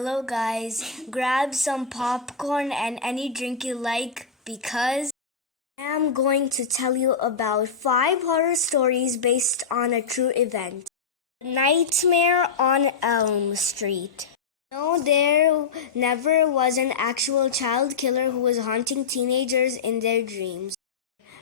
Hello, guys. Grab some popcorn and any drink you like because I'm going to tell you about 5 horror stories based on a true event. Nightmare on Elm Street. No, there never was an actual child killer who was haunting teenagers in their dreams.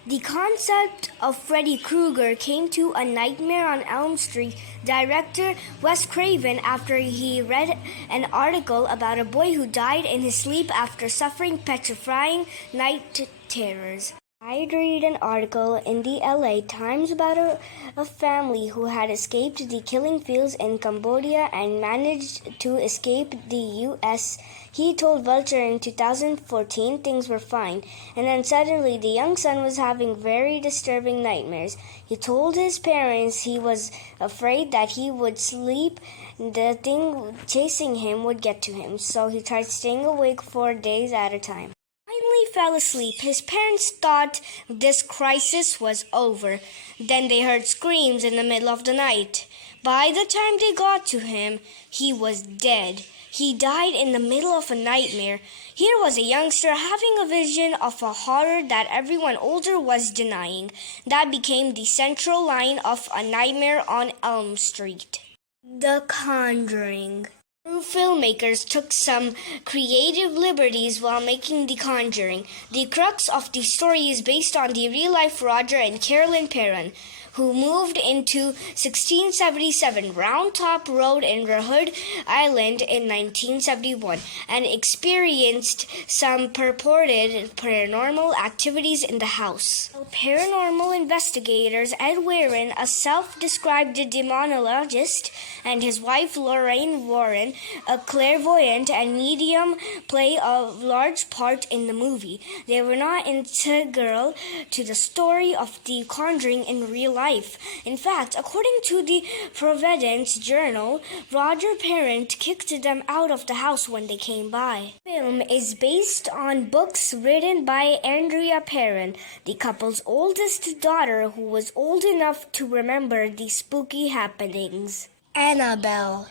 The concept of Freddy Krueger came to A Nightmare on Elm Street director Wes Craven after he read an article about a boy who died in his sleep after suffering petrifying night terrors. I'd read an article in the LA Times about a family who had escaped the killing fields in Cambodia and managed to escape the US. He told Vulture in 2014 things were fine, and then suddenly the young son was having very disturbing nightmares. He told his parents he was afraid that he would sleep, the thing chasing him would get to him, so he tried staying awake for days at a time. Finally fell asleep. His parents thought this crisis was over. Then they heard screams in the middle of the night. By the time they got to him, he was dead. He died in the middle of a nightmare. Here was a youngster having a vision of a horror that everyone older was denying. That became the central line of A Nightmare on Elm Street. The Conjuring. Filmmakers took some creative liberties while making The Conjuring. The crux of the story is based on the real-life Roger and Carolyn Perron, who moved into 1677 Round Top Road in Rhode Island in 1971 and experienced some purported paranormal activities in the house. Paranormal investigators Ed Warren, a self-described demonologist, and his wife Lorraine Warren, a clairvoyant and medium, play a large part in the movie. They were not integral to the story of The Conjuring in real life. In fact, according to the Providence Journal, Roger Parent kicked them out of the house when they came by. The film is based on books written by Andrea Perron, the couple's oldest daughter who was old enough to remember the spooky happenings. Annabelle.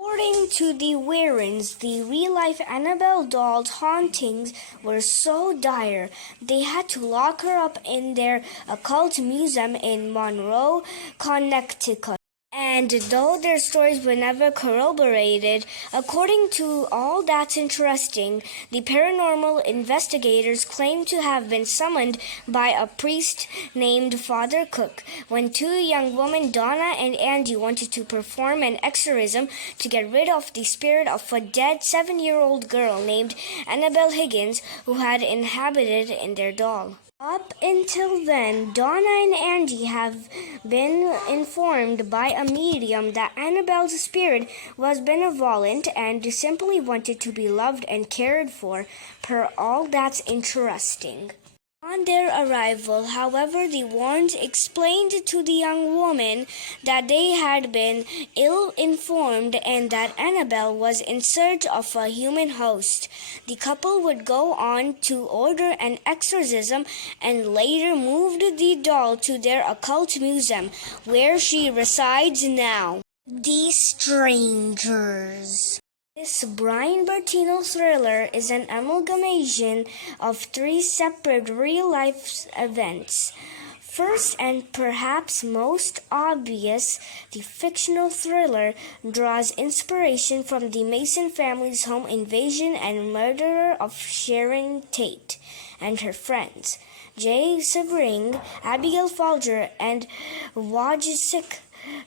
According to the Warrens, the real-life Annabelle doll's hauntings were so dire they had to lock her up in their occult museum in Monroe, Connecticut. And though their stories were never corroborated, according to All That's Interesting, the paranormal investigators claim to have been summoned by a priest named Father Cook when two young women, Donna and Andy, wanted to perform an exorcism to get rid of the spirit of a dead 7-year-old girl named Annabelle Higgins who had inhabited in their doll. Up until then, Donna and Andy have been informed by a medium that Annabelle's spirit was benevolent and simply wanted to be loved and cared for, per All That's Interesting. On their arrival, however, the Warrens explained to the young woman that they had been ill-informed and that Annabelle was in search of a human host. The couple would go on to order an exorcism and later moved the doll to their occult museum, where she resides now. The Strangers. This Brian Bertino thriller is an amalgamation of 3 separate real-life events. First and perhaps most obvious, the fictional thriller draws inspiration from the Mason family's home invasion and murder of Sharon Tate and her friends, Jay Sebring, Abigail Folger, and Wojciech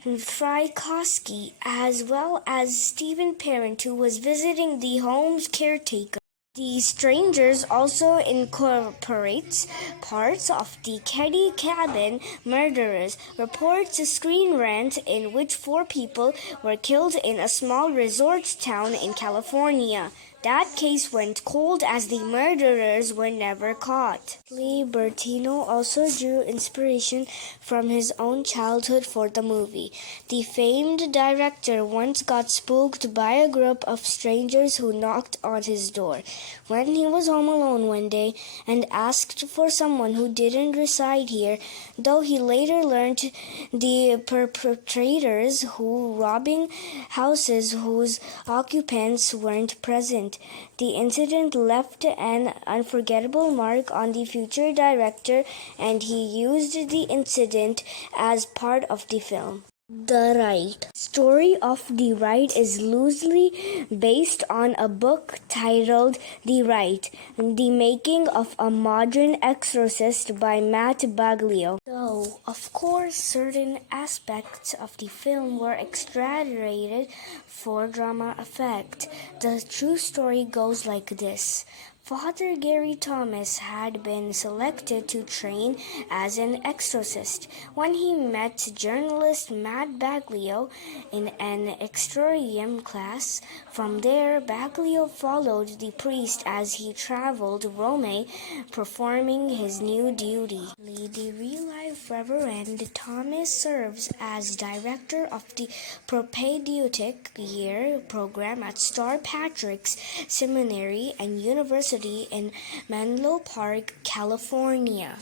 Frykowski, as well as Stephen Parent, who was visiting the home's caretaker. The Strangers also incorporates parts of the Keddy Cabin Murderers, reports a Screen Rant in which 4 people were killed in a small resort town in California. That case went cold as the murderers were never caught. Lee Bertino also drew inspiration from his own childhood for the movie. The famed director once got spooked by a group of strangers who knocked on his door when he was home alone one day and asked for someone who didn't reside here, though he later learned the perpetrators who robbing houses whose occupants weren't present. The incident left an unforgettable mark on the future director, and he used the incident as part of the film. The Rite. Story of The Rite is loosely based on a book titled The Rite, The Making of a Modern Exorcist by Matt Baglio. Though, of course, certain aspects of the film were exaggerated for drama effect. The true story goes like this. Father Gary Thomas had been selected to train as an exorcist when he met journalist Matt Baglio in an exorcism class. From there, Baglio followed the priest as he traveled Rome, performing his new duty. The real-life Reverend Thomas serves as director of the propedeutic year program at Star Patrick's Seminary and University in Menlo Park, California.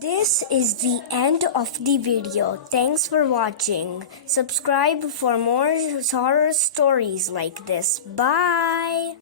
This is the end of the video. Thanks for watching. Subscribe for more horror stories like this. Bye!